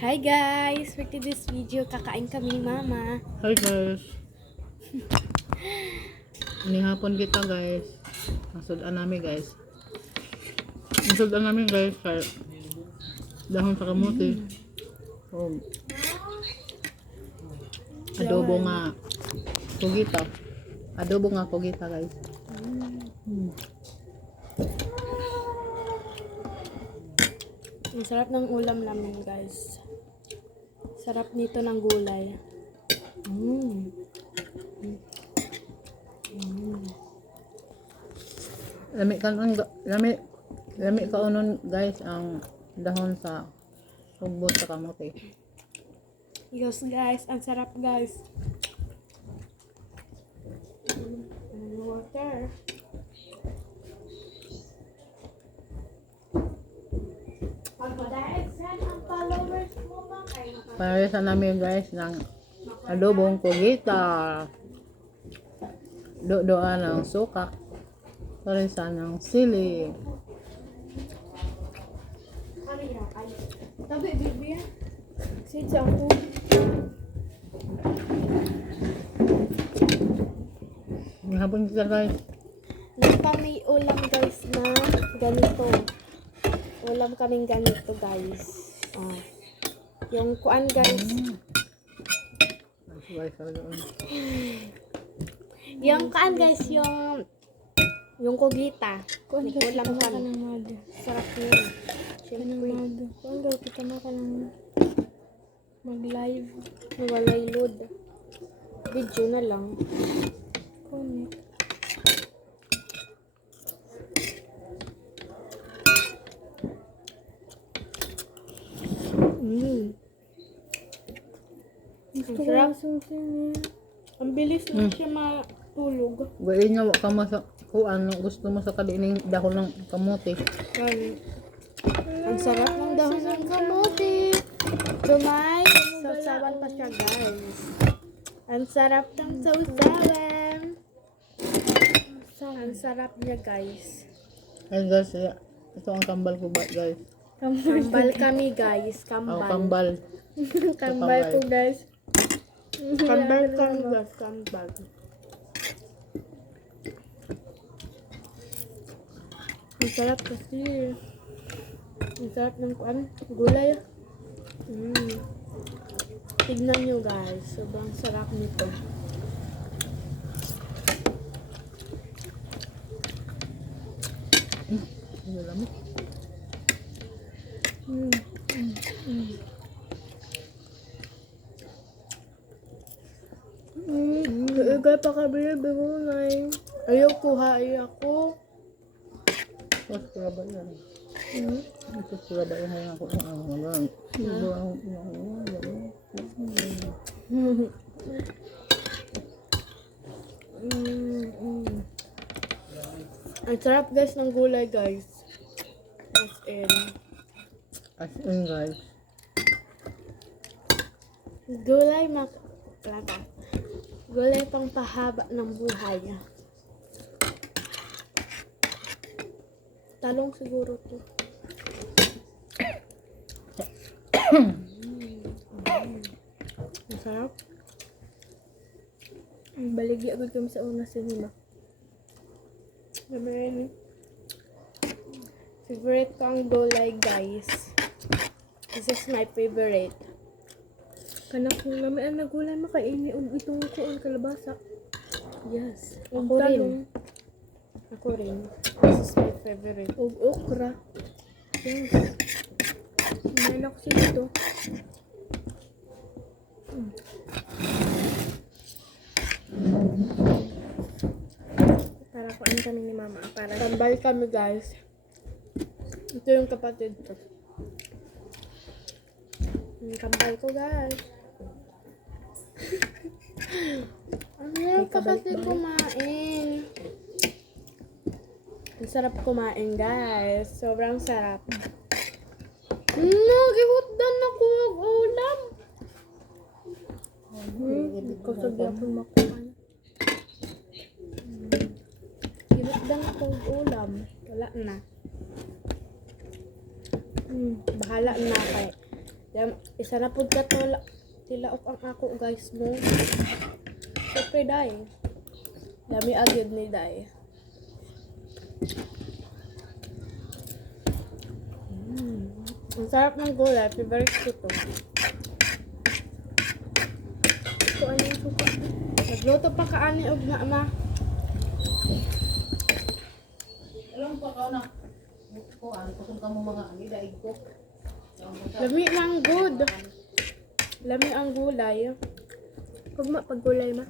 Hi guys! For today's video, kakain kami ni Mama. Hi guys. Nihapon kita guys. Nasudan namin guys. Nasudan namin guys kay dahon sa kamuti. Oh. Adobo nga kugita. Adobo nga kugita guys. Ang sarap ng ulam namin guys. Sarap nito ng gulay. Lami ka nun, lami ka unon guys ang dahon sa sugbot sa kamuti. Yes guys, ang sarap guys. Water. Paresa namin guys ng adobong kugita. Dodoan ng suka. Paresa ng sili. Tabi, bibi. Sitsa ako. Hapon kita guys. Hindi kami ulam guys na ganito. Ulam kaming ganito guys. Yung kuan guys. Yung kuan guys, yung kugita. Ulam kami. Sarap yun. Siyempre. Kuan daw kita makalang mag-live. Walay load. Video na lang. Connect. Ang sarap. Ang bilis na siya matulog. Gawin niya ka mo sa kung ano gusto mo sa kadining dahon ng kamuti. Ang sarap ng dahon ng kamote. Dumay, sausawan pa siya guys. Ang sarap ng sausawan. Ang sarap niya guys. Ay guys, ito ang kambal ko ba guys? Kambal kami guys. Oh, Kambal. kambal. Kambal ko guys. Kambal kami guys. Kambal. Ang sarap kasi. Ang sarap ng kuan. Gulay. Tignan nyo guys. Sobrang sarap nito. Ano lang mo? Igay pa kabili bigunay. Ayoko ha. Ayoko. Tapos pura ba yan? Tapos pura ba yan ako? Ang sarap guys ng gulay guys. As in guys. Gulay Gulay pang pahaba ng buhay. Talong siguro to. Ang sarap. Ang baligi agad kami sa una sinima. Favorite ko ang gulay guys. This is my favorite. Kanak kung naman ang gulay makaini itong kuon kalabasa. Yes. Ako rin. Ako rin. This is my favorite. Og okra. Yes. Meron ako siya dito. Para kuan kami ni Mama. Para tambal kami guys. Ito yung kapatid ko. Yung kambal ko guys. Ang kapatid kumain. Ang sarap kumain guys. Sobrang sarap. Gihutdan ako ng ulam. Kasabi ako makuha. Gihutdan ako ng ulam. Wala na. Bahala na kay Isa na po ka to tilaok ang ako guys mo. Siyempre day. Lami agad ni day. Ang sarap ng gulay. Favorite ko to. Ito ano yung suka. Nagluto pa kaani og na ama. Alam ko ka na. Kung ka mo mga daig ko. Lami lang good. Lami ang gulay. Pag gulay ma.